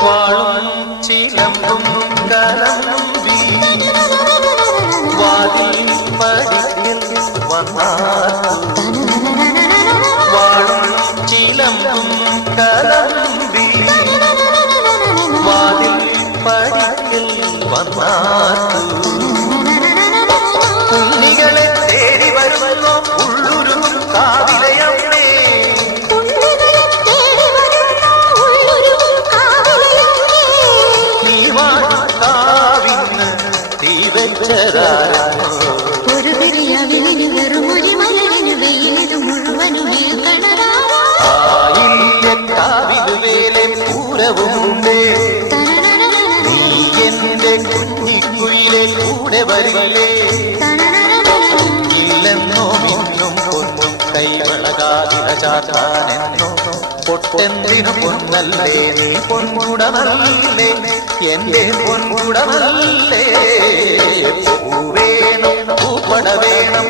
വാളും ചിലമ്പും കലമ്പി വാതിൽ പടിക്കൽ വന്നാർത്തു വാളും ചിലമ്പും കലമ്പി വാതിൽ പടിക്കൽ വന്നാർത്തു കുഞ്ഞികളെ തേടി വരുമല്ലോ ഉള്ളൊരു കാവിലയമ്മേ ഒരു പെരിയാവിനു വെറും ഒരു മലരിനു വെയിലിനു മുഴുവനും വേലെ പൂരവുമുണ്ട് നീ എന്റെ കുഞ്ഞിക്കുയിലെ കൂടെ വരില്ലേ ഇല്ലെന്നോ മിന്നും പൊന്നും കൈവളകാതിര ചാത്താനെന്നോ പൊട്ടെന്തിനു പൊന്നല്ലേ നീ പൊൻകുടമല്ലേ എന്റെ പൊൻകുടമല്ലേ പൂവേണം പൂപ്പട വേണം